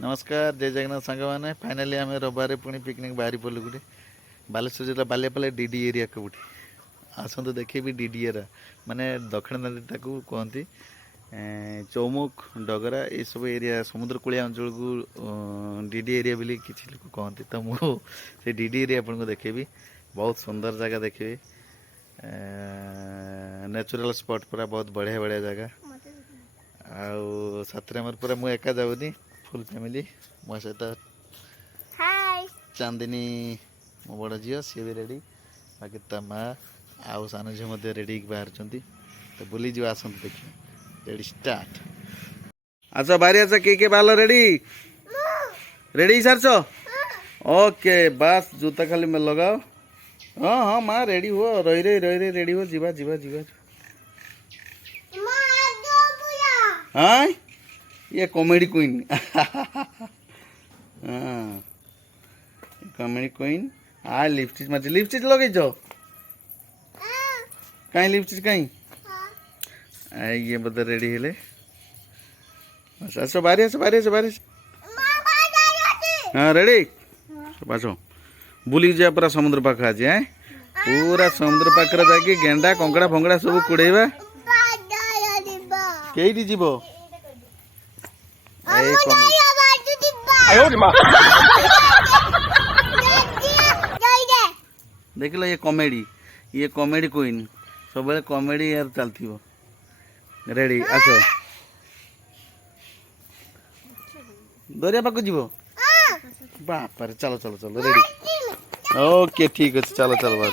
नमस्कार जय जगन्नाथ सांग मैंने फाइनाली आम रविवार पुणी पिकनिक बाहरी पड़ू गोटे बालेश्वर जिला बालियापाला डीडी एरिया कौटी आसतु देखेबी डीडी एरिया माने दक्षिण नदी कहती चौमुख डगरा ये सब एरिया समुद्र कूलिया अंचल को डीडी एरिया बोली किसी लोग कहते तो मुझे डीडी एरिया आपको देखेबी बहुत सुंदर जगह देखेबी नेचुरल स्पॉट पूरा बहुत बढ़िया बढ़िया जगह आउ साथी पूरा मुझे एका जाऊनी फुल फैमिली मो सहित चांदिनी मो बड़ झील सी भी रेडी बाकी ता माँ आउ सान झील रेडी बाहर तो बुली जी आसत देखिए रेडी स्टार्ट अच्छा बारी अच्छा के बाल रेडी रेडी सर ओके बस जूता खाली में लगाओ हाँ हाँ माँ रेडी हो रही रही रेडी हो जीवा जीवा जीवा हाँ ये कॉमेडी क्वीन हाँ कॉमेडी क्वीन आ लिपस्टिक मार लिपस्टिक लगे कहीं लिपस्टिक कहीं ये बता रेडी हेले आसो बारी आसो बारी आसो बारी हाँ रेडी आस बुलिक जा पूरा समुद्र पाख आज है पूरा समुद्र पाखरे जाकि गेंडा कंकड़ा फंकड़ा सब कुड़ेबा कईटी जीव देख लो ये कॉमेडी क्वीन सब कॉमेडी यार चलती रेडी आस दरिया पाक जीव बापर चलो चलो चलो रेडी ओके ठीक अच्छे चलो चलो बाहर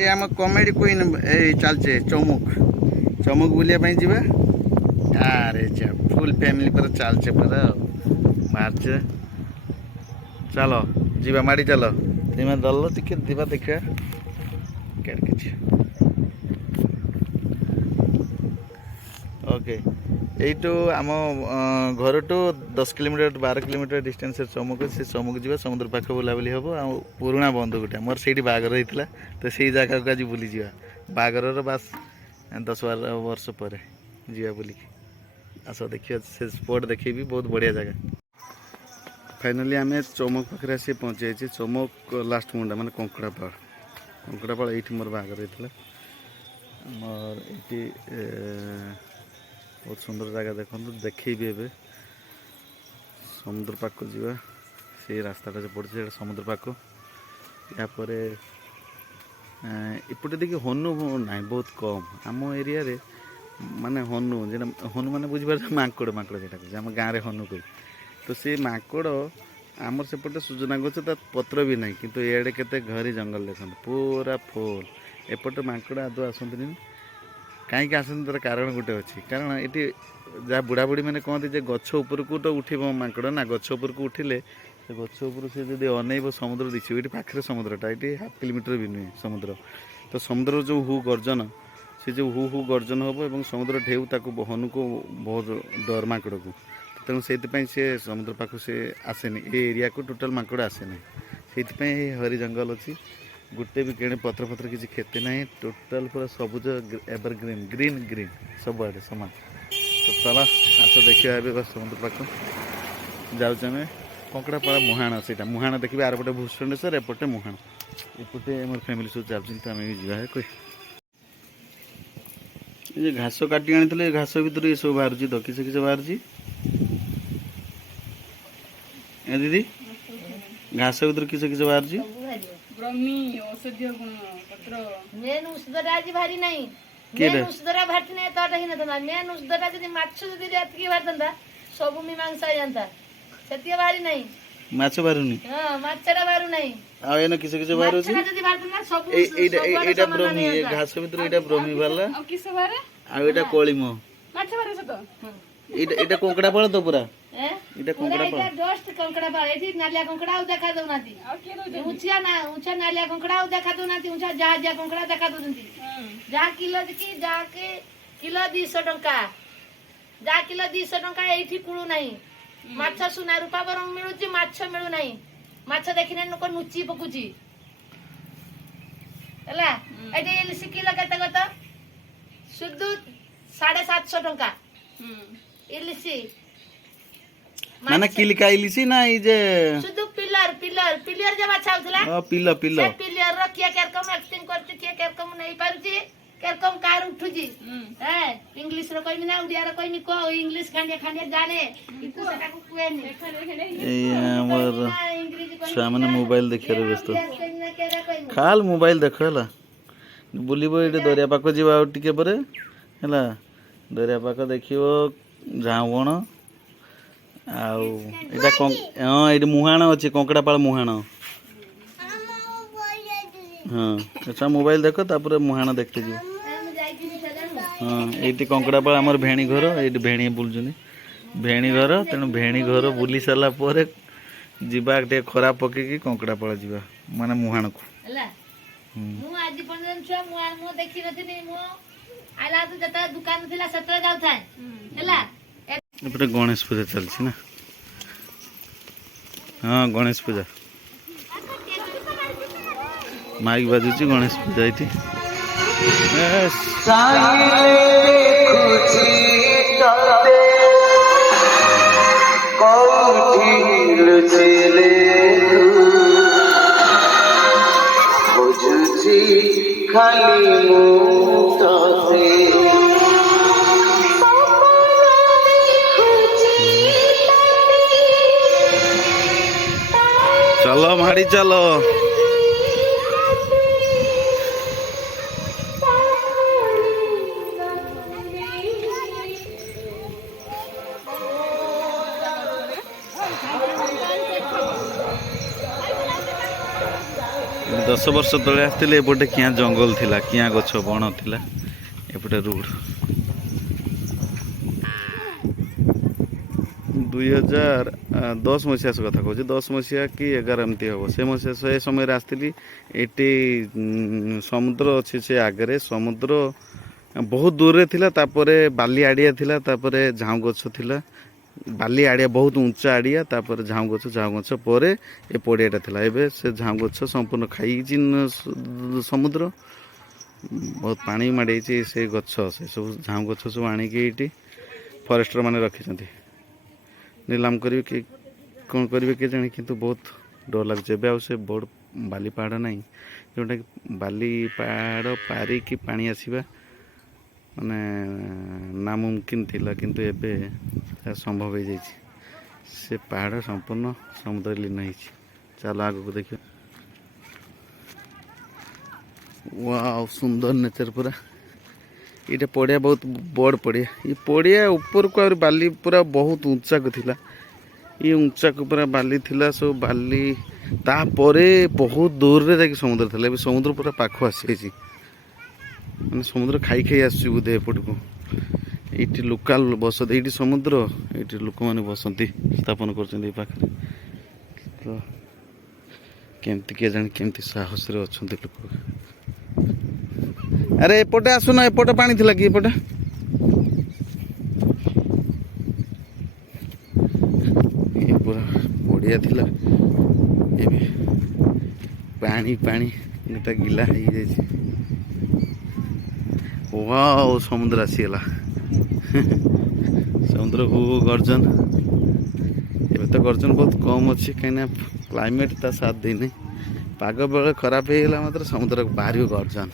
ये आम कॉमेडी क्वीन ये चलचे चौमुख बुलिया जीवा अरे फुल फैमिली पर चलचे पर बाहर चलो जीवा माड़ी चलो तुम्हें दल टिके दिवा देखा ओके यू आम घर टू 10 किलोमीटर 12 किलोमीटर डिस्टेंस चौमुख से चौमुख जी समुद्र पाख बुलाबुली हम आ पुराणा बंधु गोटे मोर से बागर होता तो से जगह को आज बुली जा बागर बास 10-12 वर्ष पर जा बुलिकी आस देखिए से स्पॉट देखे भी बहुत बढ़िया जगह फाइनाली आम चौमुख पाखे आसी पहुँची चौमुख लास्ट मुंडा माने कंकड़ापाड़ ये मोर बागर होता मोर ये बहुत सुंदर जगह देखो देखेबी ए समुद्र पाक जा से रास्ताटा जो पड़े समुद्र पाक यापर एपटे देखिए हनु ना बहुत कम आम एरिया रे माने हनु जेटा हनु माने बुझीपार माकड़ माकड़ जो आम गाँव में हनु कही तो से माकड़ आमर सेपटे सुजना गछ पत्र भी ना किंतु इे के घरी जंगल देखते पूरा फुल एपटे माकड़ आदौ आसती कहीं आसती तार कारण गोटे अच्छी कारण ये जहाँ बुढ़ा बुढ़ी मैंने कहते गछ उपरकू तो उठब माकड़ ना गछ उपरकू उठिले से गछ उपर से जब अनैब समुद्र दिखे ये पाखे समुद्रटा ये 1/2 किलोमीटर भी नुहे समुद्र तो समुद्र जो हु गर्जन से जो हु गर्जन हम और समुद्र ढेउ ताको हनु को बहुत डर माकड़ को तेणु से समुद्र पाख से आसेनि ये एरिया को टोटाल माकड़ आसेना से हरी जंगल अच्छी गोटे भी केणे पत्र पत्र किसी क्षति ना टोटाल पूरा सबुज एवर ग्रीन ग्रीन ग्रीन सब आड़े सामान तो चल आस देखा बस समुद्र पाख जाऊँ कंकड़ापाड़ मुहाण से मुहाण देखिए आर पटे भूषणेश्वर एपटे मुहाण एपटे मोर फैमिली सब जाऊँ तो आम भी जा कोई ये घास काटी आनी घास भर ये सब बाहर तो किस किस बाहर दीदी घास भर किस किस बाहर ब्रह्मी औषधीय गुण पत्र मेन उषदरा आज भारी नहीं मेन उषदरा भाटी नहीं तो ही नथना मेन उषदरा जदी माछ जदी रातकी भातंदा सब मीमांसा जानता सत्य भारी नहीं माछ बारुनी हां माछरा बारू नहीं आ एना किस किस बाहर अछि माछरा जदी भातंदा सब एटा ब्रह्मी ये घास भर एटा ब्रह्मी वाला और किस बारे आ एटा कोळीमो माछ बारे सतो एटा कंकड़ापाड़ तो पूरा एटा कंकड़ापाड़ जस्ट कंकड़ापाड़ एठी नालिया कंकड़ा देखा दउनाती और के दो ऊंचा नालिया कंकड़ा देखा दउनाती ऊंचा जहाज कंकड़ा देखा दउनाती जा किलो की जाके किलो 200 टंका जा किलो 200 टंका एठी कुळू नाही माछ सुना रूपा बरम मिलुची माछ मिलु नाही माछ देखिने नको नुची पकुची हला एठी इलिसी किलो केते गत शुद्ध 750 टंका इलिसी ମାନେ କିଲିକାଇଲିସି ନା ଏଇ ଯେ শুধু পিলার পিলার পিলার যে বাছা হউতলা ପିଲ ପିଲ সে পিলার র কিয়া কেরকম অ্যাক্টিং করছে কিয়া কেরকম নেই পারছি কেরকম কার উঠুজি হ্যাঁ ইংলিশ র কইমি না ওড়িয়া র কইমি কো ইংলিশ খান্ডিয়া খান্ডিয়া জানে কিন্তু সেটা কো কুয়েনি ଏଇ ଆମର ইংরেজি ଛୁଆମାନେ ମୋବାଇଲ ଦେଖିବାରେ ବ୍ୟସ୍ତ কইমি না কেরা কইমি ଖାଲ ମୋବାଇଲ ଦେଖ ହେଲା ବୁଲିବ ଏଇଠି ଦରିଆ ପାଖ ଯିବା ଆଉ ଟିକେ ପରେ ହେଲା ଦରିଆ ପାଖ ଦେଖିବ ଝାଉଁବଣ ଆଉ ଏଇଟା ହଁ ଏଇଠି ମୁହାଣ ଅଛି କଙ୍କଡ଼ାପାଳ ମୁହାଣ ହଁ ଛୁଆ ମୋବାଇଲ ଦେଖ ତାପରେ ମୁହାଣ ଦେଖତେ ଯିବ আমি যাইছি সেটা ହଁ ଏଇଠି କଙ୍କଡ଼ାପାଳ ଆମର ଭେଣୀ ଘର ଏଇଠି ଭେଣୀ ବୁଲୁଛନ୍ତି ଭେଣୀ ଘର ତେଣୁ ଭେଣୀ ଘର ବୁଲି ସାରିଲା ପରେ ଯିବା ଟିକେ ଖରା ପକେଇକି କଙ୍କଡ଼ାପାଳ ଯିବା ମାନେ ମୁହାଣକୁ ହେଲା ମୁଁ ଆଜି ପର୍ଯ୍ୟନ୍ତ ଛୁଆ ମୁଁ ଦେଖି ନଥିଲି ମୁଁ ଆଇଲା ତୁ ଯେତେବେଳେ ଦୋକାନ ଥିଲା ସେତେବେଳେ ଯାଉଥାଏ ହେଲା ଏପଟେ ଗଣେଶ ପୂଜା ଚାଲିଛି ନା ହଁ ଗଣେଶ ପୂଜା ମାଇକ୍ ବାଜୁଛି ଗଣେଶ ପୂଜା ଏଇଠି चलो माड़ी चलो दस वर्ष तले आसते एपटे क्या जंगल थिला क्या गछ बण थिला एपटे रोड 2010 मसीहा कथा कहूँ 10 मसीहा कि 11 एमती हम से मसीहा से समय आसती ये समुद्र अच्छे से आगे समुद्र बहुत दूर रे थिला तापरे बाली आड़िया थिला तापरे झाऊ गछ थिला बाली आड़िया बहुत उंचा आड़िया तापर झाऊ गछ पर ए पड़ियाटा थिला एबे से झाऊ गछ संपूर्ण खाई समुद्र बहुत पानी माड़ी से गछ से सब झाऊ गछ सब आणिकी फरेस्टर माने रखिछंती नीलाम करेंगे कि कौन करेंगे के जाने किंतु बहुत डर लगे एवं से बड़ बाली पहाड़ ना जोटा कि बाली पहाड़ पारी कि पानी आसवा माने नामुमकिन थिला किंतु एबे संभव हो जाए से पहाड़ संपूर्ण समुद्र लीन हो चलो आग को देखिए वाह सुंदर नेचर पूरा ये पड़िया बहुत बड़ पड़िया ये पड़िया ऊपर को आ बाली पूरा बहुत ऊंचा को थिला ये ऊंचा को पूरा बाली थिला सब बाली तापरे बहुत दूर रे जाके समुद्र थिला ए समुद्र पूरा पाख आसी माने समुद्र खाई खाई आसुची बुधे एपट को ये लोकाल बसत ये समुद्र ये लोक मैंने बसती स्थापन कर पाखे तो केमती किए जाने केमती साहस रे अछंती लोक अरे एपटे आसुन एपटे पानी थिला कि एपटे ये पूरा बढ़िया थिला एबे पानी पानी गोटा गिला हो जाए वाओ समुद्र आसीगला समुद्र हु गर्जन एबे तो गर्जन बहुत कम अच्छी कहीं क्लाइमेट ता साथ देने पाग बेले खराब हो गला मात्र समुद्र बाहर गर्जन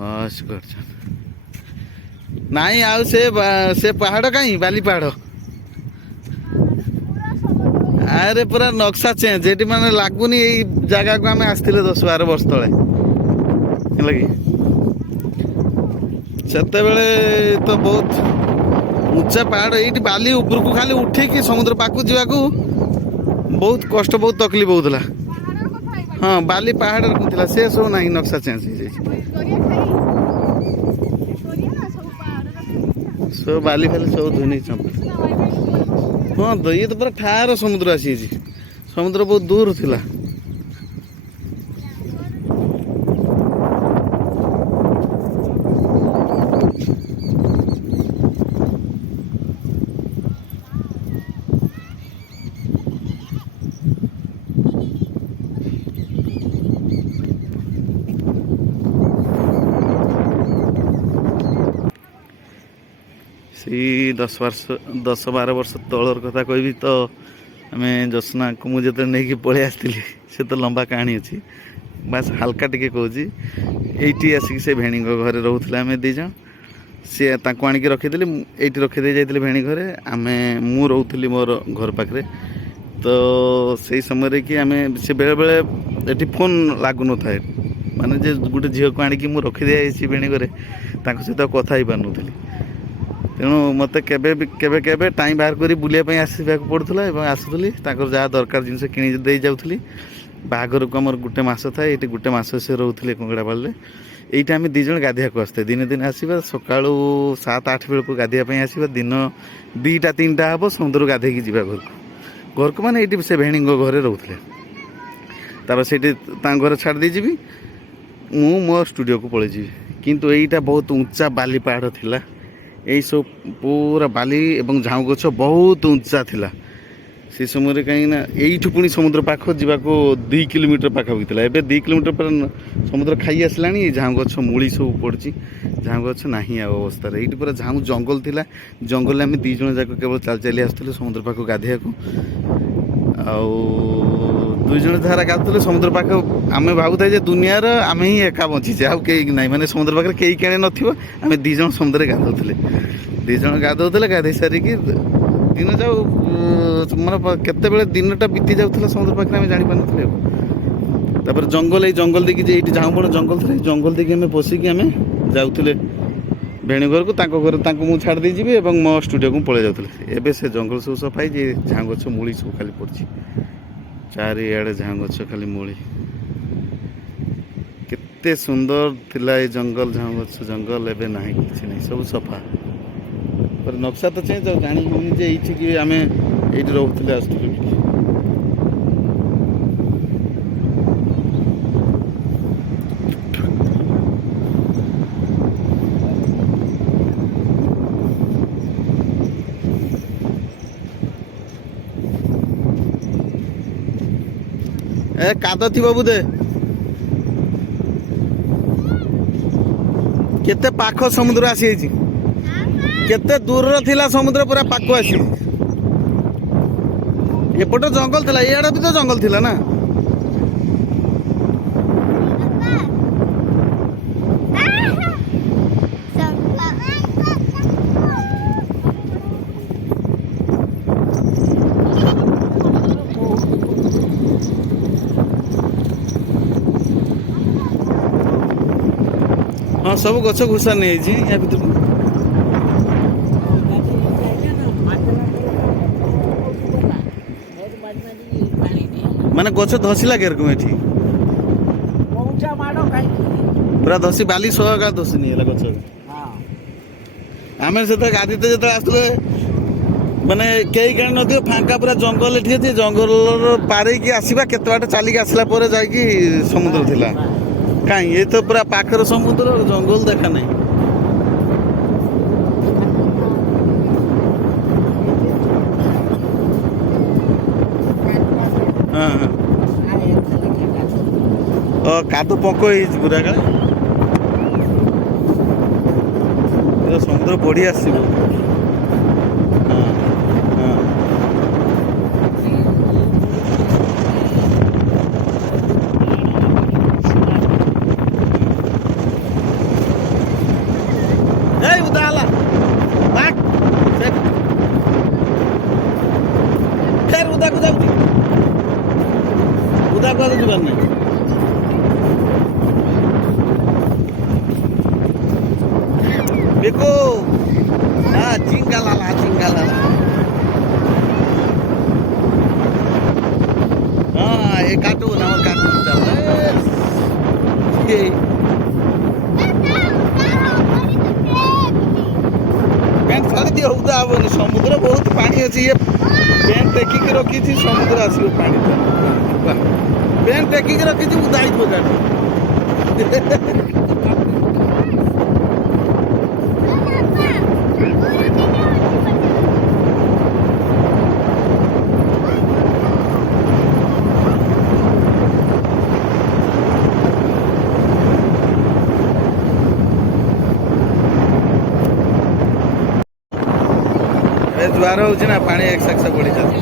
बस गर्जन नाई आउ से पहाड़ कहीं बाली पहाड़ अरे पूरा नक्शा चेंज ये मैंने लगुनि यही जगह को आम आसते 10-12 वर्ष तले लगे सेते तो बहुत ऊंचा पहाड़ ये बाली ऊपर को खाली उठे समुद्र पाक जावाक बहुत कष्ट बहुत तकलीफ होता हाँ बाली पहाड़ रखुला से सब ना नक्शा चेंज हो जाए सब बाली फाली सब धुई नहीं हाँ तो ये तो पूरा ठार समुद्र आसी समुद्र बहुत दूर थिला ସେଇ 10-12 ବର୍ଷ ତଳର କଥା କହିବି ତ ଆମେ ଜ୍ୟୋତ୍ସ୍ନାକୁ ମୁଁ ଯେତେବେଳେ ନେଇକି ପଳେଇ ଆସିଥିଲି ସେ ତ ଲମ୍ବା କାହାଣୀ ଅଛି, ବାସ୍ ହାଲକା ଟିକେ କହୁଛି। ଏଇଠି ଆସିକି ସେ ଭେଣୀଙ୍କ ଘରେ ରହୁଥିଲେ ଆମେ 2 ଜଣ। ସିଏ ତାଙ୍କୁ ଆଣିକି ରଖିଥିଲି, ଏଇଠି ରଖିଦେଇ ଯାଇଥିଲି ଭେଣୀ ଘରେ। ମୁଁ ରହୁଥିଲି ମୋର ଘର ପାଖରେ। ତ ସେଇ ସମୟରେ କି ଆମେ ସେ ବେଳେବେଳେ ଏଠି ଫୋନ୍ ଲାଗୁନଥାଏ, ମାନେ ଯେ ଗୋଟେ ଝିଅକୁ ଆଣିକି ମୁଁ ରଖିଦିଆଯାଇଛି ଭେଣୀ ଘରେ, ତାଙ୍କ ସହିତ କଥା ହେଇପାରୁନଥିଲି। ତେଣୁ ମୋତେ କେବେ ଟାଇମ୍ ବାହାର କରି ବୁଲିବା ପାଇଁ ଆସିବାକୁ ପଡ଼ୁଥିଲା ଏବଂ ଆସୁଥିଲି, ତାଙ୍କର ଯାହା ଦରକାର ଜିନିଷ କିଣି ଦେଇ ଯାଉଥିଲି। ବାହାଘରକୁ ଆମର 1 ମାସ ଥାଏ, ଏଇଠି 1 ମାସ ସେ ରହୁଥିଲେ କଙ୍ଗଡ଼ାବାଳିରେ। ଏଇଟା ଆମେ 2 ଜଣ ଗାଧୋଇବାକୁ ଆସିଥାଏ, ଦିନେ ଆସିବା ସକାଳୁ 7-8 ବେଳକୁ ଗାଧୋଇବା ପାଇଁ ଆସିବା, ଦିନ 2ଟା-3ଟା ହେବ ସମୁଦ୍ରକୁ ଗାଧୋଇକି ଯିବା ଘରକୁ ମାନେ ଏଇଠି ସେ ଭେଣୀଙ୍କ ଘରେ ରହୁଥିଲେ। ତାପରେ ସେଇଠି ତାଙ୍କ ଘରେ ଛାଡ଼ି ଦେଇଯିବି, ମୁଁ ମୋ ଷ୍ଟୁଡ଼ିଓକୁ ପଳେଇଯିବି। କିନ୍ତୁ ଏଇଟା ବହୁତ ଉଞ୍ଚା ବାଲି ପାହାଡ଼ ଥିଲା, ଏଇସବୁ ପୁରା ବାଲି ଏବଂ ଝାଉଁ ଗଛ ବହୁତ ଉଞ୍ଚା ଥିଲା ସେ ସମୟରେ। କାହିଁକିନା ଏଇଠୁ ପୁଣି ସମୁଦ୍ର ପାଖ ଯିବାକୁ 2 କିଲୋମିଟର ପାଖାପାଖି ଥିଲା। ଏବେ 2 କିଲୋମିଟର ପରେ ସମୁଦ୍ର ଖାଇ ଆସିଲାଣି, ଝାଉଁ ଗଛ ମୂଳି ସବୁ ପଡ଼ିଛି, ଝାଉଁ ଗଛ ନାହିଁ ଆଉ ଅବସ୍ଥାରେ। ଏଇଠି ପୁରା ଝାଉଁ ଜଙ୍ଗଲ ଥିଲା, ଜଙ୍ଗଲରେ ଆମେ 2 ଜଣ ଯାକ କେବଳ ଚାଲି ଆସୁଥିଲୁ ସମୁଦ୍ର ପାଖକୁ ଗାଧୋଇବାକୁ। ଆଉ 2 ଜଣ ଧାରା ଗାଧୁଥିଲେ ସମୁଦ୍ର ପାଖ, ଆମେ ଭାବୁଥାଏ ଯେ ଦୁନିଆର ଆମେ ହିଁ ଏକା ବଞ୍ଚିଛେ, ଆଉ କେହି ନାହିଁ, ମାନେ ସମୁଦ୍ର ପାଖରେ କେହି କେଣେ ନଥିବ। ଆମେ 2 ଜଣ ସମୁଦ୍ରରେ ଗାଧୋଉଥିଲେ, 2 ଜଣ ଗାଧୋଉଥିଲେ। ଗାଧୋଇ ସାରିକି ଦିନ ଯାଉ ମାନେ କେତେବେଳେ ଦିନଟା ବିତି ଯାଉଥିଲା ସମୁଦ୍ର ପାଖରେ ଆମେ ଜାଣିପାରୁନଥିଲେ। ତାପରେ ଏଇ ଜଙ୍ଗଲ ଦେଇକି, ଯେ ଏଇଠି ଝାଉଁ ବଣ ଜଙ୍ଗଲ ଥିଲା, ଏଇ ଜଙ୍ଗଲ ଦେଇକି ଆମେ ପଶିକି ଆମେ ଯାଉଥିଲେ ଭେଣୀ ଘରକୁ। ତାଙ୍କ ଘରେ ତାଙ୍କୁ ମୁଁ ଛାଡ଼ି ଦେଇଯିବି ଏବଂ ମୋ ଷ୍ଟୁଡ଼ିଓକୁ ପଳେଇ ଯାଉଥିଲି। ଏବେ ସେ ଜଙ୍ଗଲ ସବୁ ସଫା ହେଇଛି, ଝାଉଁ ଗଛ ମୂଳି ସବୁ ଖାଲି ପଡ଼ିଛି, ଚାରିଆଡ଼େ ଝାଉଁ ଗଛ ଖାଲି ମୂଳି। କେତେ ସୁନ୍ଦର ଥିଲା ଏ ଜଙ୍ଗଲ, ଝାଉଁ ଗଛ ଜଙ୍ଗଲ, ଏବେ ନାହିଁ, କିଛି ନାହିଁ, ସବୁ ସଫା। ନକ୍ସା ତ ଚେଞ୍ଜ, ଆଉ ଜାଣି ହେଉନି ଯେ ଏଇଠିକି ଆମେ ଏଇଠି ରହୁଥିଲେ, ଆସୁଥିଲେ ବୋଲି। କାଦ ଥିବ ବୋଧେ, କେତେ ପାଖ ସମୁଦ୍ର ଆସିଯାଇଛି, କେତେ ଦୂରର ଥିଲା ସମୁଦ୍ର, ପୁରା ପାଖ ଆସିଛି। ଏପଟେ ଜଙ୍ଗଲ ଥିଲା, ଏଇଆଡେ ବି ତ ଜଙ୍ଗଲ ଥିଲା ନା। ହଁ, ସବୁ ଗଛ ଘୁଷା ନେଇଯାଇଛି ୟା ଭିତରକୁ। ମାନେ ଗଛ ଧସିଲା କେରକମ ଏଠି, ପୁରା ଧସି ବାଲି ସହ ଧସି ନେଇଗଲା ଗଛ। ଆମେ ସେତେବେଳେ ଗାଧୋଇତେ ଯେତେବେଳେ ଆସୁଥିଲେ, ମାନେ କେହି କାଣି ନଥିବ, ଫାଙ୍କା ପୁରା ଜଙ୍ଗଲ ଏଠି ଅଛି। ଜଙ୍ଗଲର ପାରେଇକି ଆସିବା, କେତେ ବାଟ ଚାଲିକି ଆସିଲା ପରେ ଯାଇକି ସମୁଦ୍ର ଥିଲା। କାହିଁ ଏ ତ ପୁରା ପାଖରେ ସମୁଦ୍ର, ଜଙ୍ଗଲ ଦେଖା ନାହିଁ। ହଁ, କାଦୁ ପଙ୍କ ହେଇଛି ପୁରା, କାଳେ ସମୁଦ୍ର ବଢି ଆସିବ। ଉଦା ହେଲା, ଫେର ଉଦାକୁ ଯାଉଛି, ଉଦାକୁ ଆଉ ଯିବାର ନାହିଁ। देखो, हाँ चिंगालाला, चिंगालाला। हाँ, ये कार्टून, और कार्टून चल रहा है। पैंट छाड़ी दियो, उदा आबनी, समुद्र बहुत पानी अच्छी। ये पैंट टेकिकी रखी थी, समुद्र आसियो पानी। पैंट टेकिकी रखी थी, उदा ही गाड़ी। ଜୁଆର ହଉଛି ନା ପାଣି ଏକ୍ସା ବଢି ଚାଲିଛି।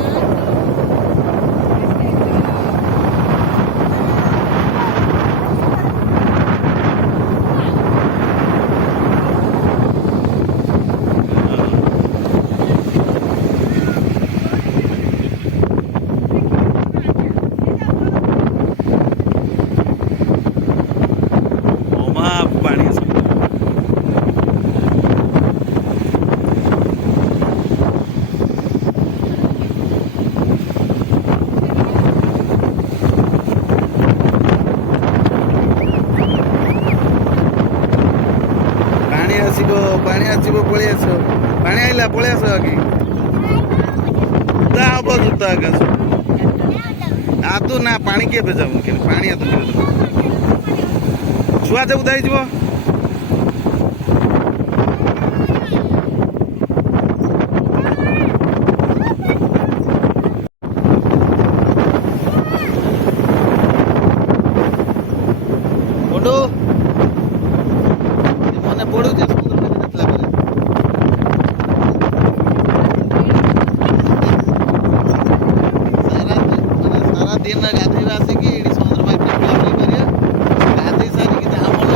ପାଣି ଆସିବ ପଳେଇ ଆସ ପାଣି ଆଇଲା ପଳେଇ ଆସ ଆଗେ ତା ହବ ଜୁତା ଆକାଶ ଆଦୁ ନା ପାଣି କିଏ ଭେଜାବ ପାଣି ଆଦୁ ଛୁଆ ଯେ ଉଦା ହେଇଯିବ। ମନେ ପଡୁଛି ଦିନ ଗାଧୋଇବା ଆସିକି ଏଠି ସମୁଦ୍ର ପାଖରେ ବୁଲାବୁଲି କରିବା ଗାଧୋଇ ସାରିକି ଯାହା ମନ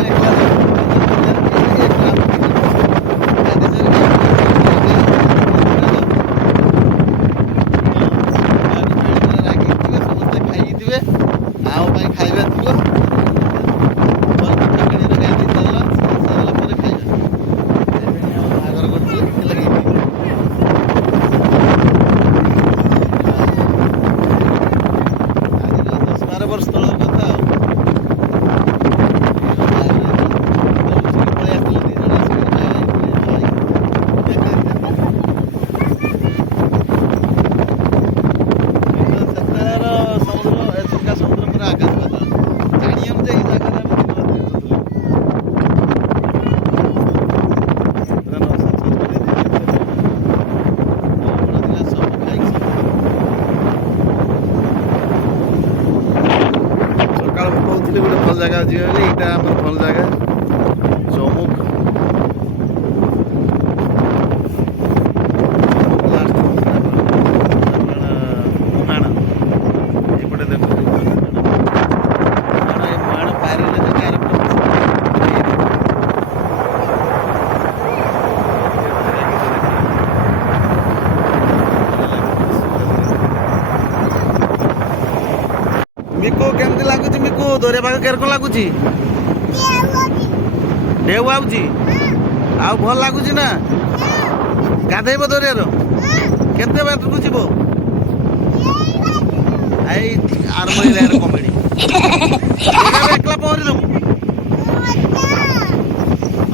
ରାଗିଥିବେ ସମସ୍ତେ ଖାଇକି ଥିବେ ଆଉ ପାଇଁ ଖାଇବା ଥିବ ଗାଧୋଇ ସାରିଲା ପରେ ଖାଇବା ବାହାଘର କରୁଥିଲେ ଲାଗି 12 ବର୍ଷ ତଳର କଥା ଆଉ ପଳେଇ ଆସିଥିଲେ 2 ଜଣ ସେତେବେଳର ସମୁଦ୍ର ଏଠିକା ସମୁଦ୍ର ପୁରା ଆକାଶ ପାତାଳ ଜାଣି ଅନୁଯାୟୀ ଏଇ ଜାଗାରେ ଆମେ ଗୋଟେ ଭଲ ଜାଗା ଅଛି ଏଇଟା ଆମର ଭଲ ଜାଗା ଚମୁକ ମୁହାଣ ଏଇପଟେ ଦେଖୁଛୁ ମୁହାଣ ପାରିଲେ ମିକୁ କେମିତି ଲାଗୁଛି ମିକୁ ଦରିଆ ପାଖ କେରକ ଲାଗୁଛି ଢେଉ ଆଉଛି ଆଉ ଭଲ ଲାଗୁଛି ନା ଗାଧେଇବ ଦରିଆର କେତେ ବାଟକୁ ଯିବ ଏଇ ଆରମ୍ଭ କମେଡି ଏକଲା ପହଁରି ଦେବୁ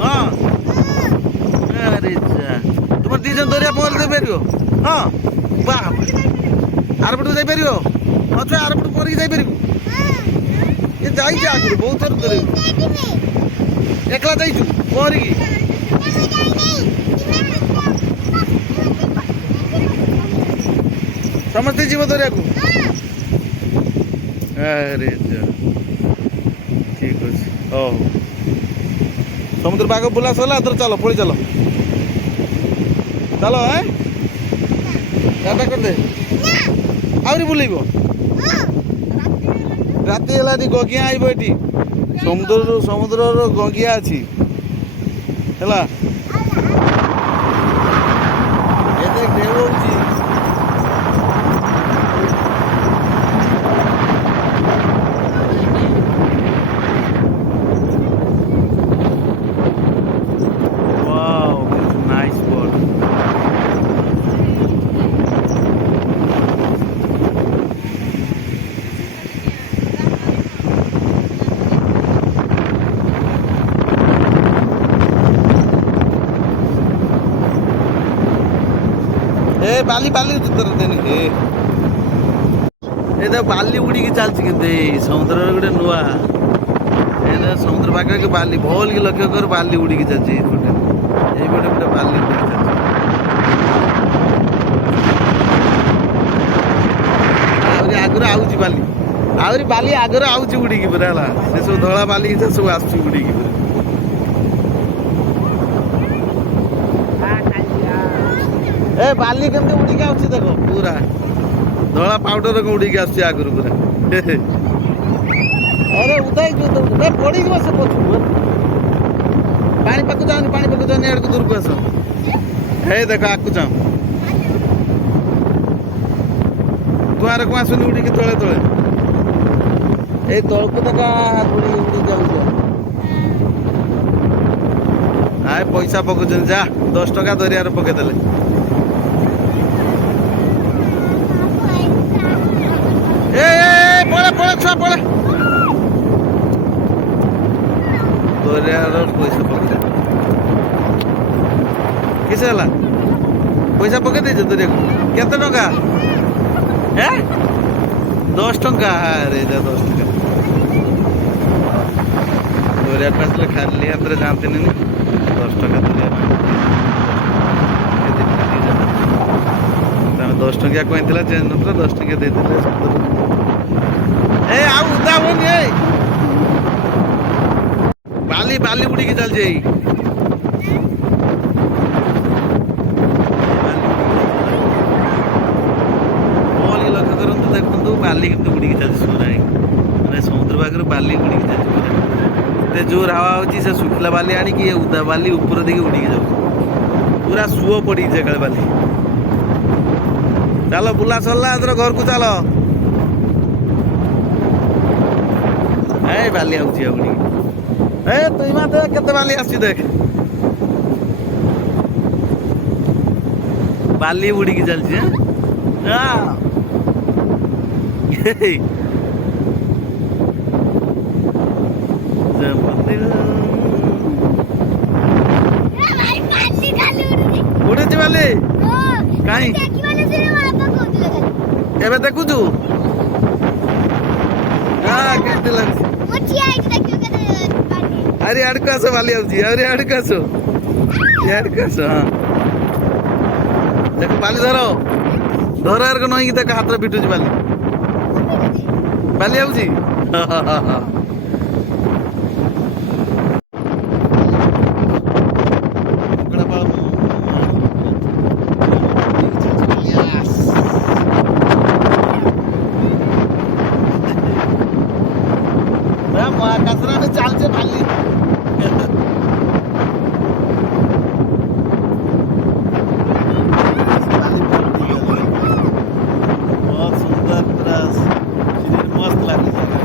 ହଁ ଆରେ ତୁମର 2 ଜଣ ଦରିଆ ପହଁରି ଦେଇପାରିବ ହଁ ବାହା ଆରପଟକୁ ଯାଇପାରିବ ଅଥବା ଆରପଟକୁ ପହଁରିକି ଯାଇପାରିବୁ ଏ ଯାଇଛି ଆଗରୁ ବହୁତ ଥର ଧରିବୁ ଏକଲା ଯାଇଛୁ ପହଁରିକି ସମସ୍ତେ ଯିବ ଦରିଆକୁ ଆରେ ଠିକ ଅଛି ହଉ ସମୁଦ୍ର ପାଖ ବୁଲା ସରିଲା ଏଥର ଚାଲ ପଳେଇ ଚାଲ ଚାଲ ଟାଟା କରିଦେ ଆହୁରି ବୁଲେଇବ ରାତି ହେଲାନି ଗଗିଆ ଆଇବ ଏଠି ସମୁଦ୍ରର ଗଙ୍ଗିଆ ଅଛି ହେଲା ଏତେ ଢେଉ ହଉଛି बाली बाली बाली उड़ी चलती समुद्र गोटे नुआ समुद्र पाखे कि बाली भल कि लक्ष्य कर बाली उड़ी चलती गोटे गोटे बाली उड़ी चलती आगुरी आउची बाली आहरी बाली आगर आउची उड़ी पूरा है से सब धला बाली सब आसुची उड़ी पूरा ଏ ବାଲି କେମିତି ଉଡ଼ିକି ଆସୁଛି ଦେଖ ପୁରା ଧଳା ପାଉଡର ଉଡ଼ିକି ଆସୁଛି ଆଗରୁ ପୁରା अरे उदाई जो तो ए पड़ी गयो से पछु पानी पक जानी एड़ को दूर को आसो हे देखो आकु जाओ दुआर को आसुनी उड़ी के तळे तळे ए तळ को तका उड़ी उड़ी जाऊ आय पैसा पक जा 10 टका दरिया रे पके देले ए पळे पळे छुआ पळे पैसा पकड़ किस पैसा पकड़ दे दरिया केते टका 10 टका अरे 10 टका दरिया पासले खाली हाथ रे जानते नहीं 10 टका दरिया 10 टका कहला चेंज नत्र 10 टका दे दिले ए आ उदा होनी ए बाली बाली उड़ी के चल जाई बोली लक्ष्य करंतु देखंतु बाली केते उड़ी के चल सुराई माने समुद्र भागर बाली उड़ी के चल ते जोर हवा होची से सुखला बाली आनी कि उदा बाली ऊपर दिके उड़ी के जाऊ पूरा सुओ पड़ी जगल बाली चलो बुला सरला अदर घर को चलो ए बाली आउची उड़ी ए तुई माते केते बाली आसी देख बाली उड़ी की चलची हां उड़े बाली काई एबे देखु छु हां केते लगसी अरे अड़कासो वाली आउजी अरे अड़कासो हाँ देखो बाली धरो धरो यार को नहीं कि देखो हाथ रे बिटुजी बाली आउजी कचरा में चालचे बाली बहुत सुंदर पूरा मस्त लगे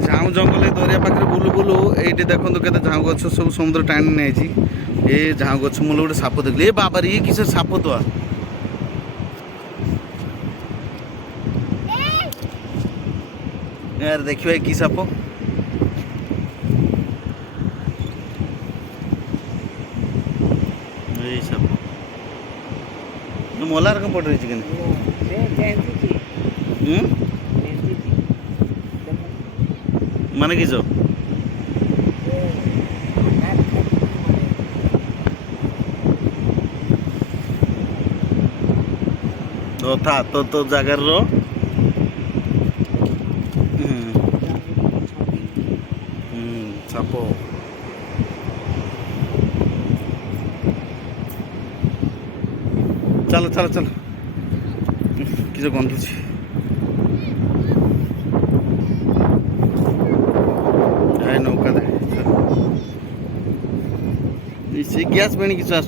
झाऊ जंगल दरिया पाखे बुलू बुलू ये देखो के झाऊ गछ सब समुद्र टाणी नहीं ये झाऊ गछ मूल गोटे साप देखली ए बाबार ये किस साप तो यार देखिए कि साप साप मोला रकम पड़ रही कि माने किस था तो जगार रो साप चलो चलो चलो किस गंधुची नौका देखे गैस पानी किस आस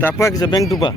टापा किस बैंक टुपा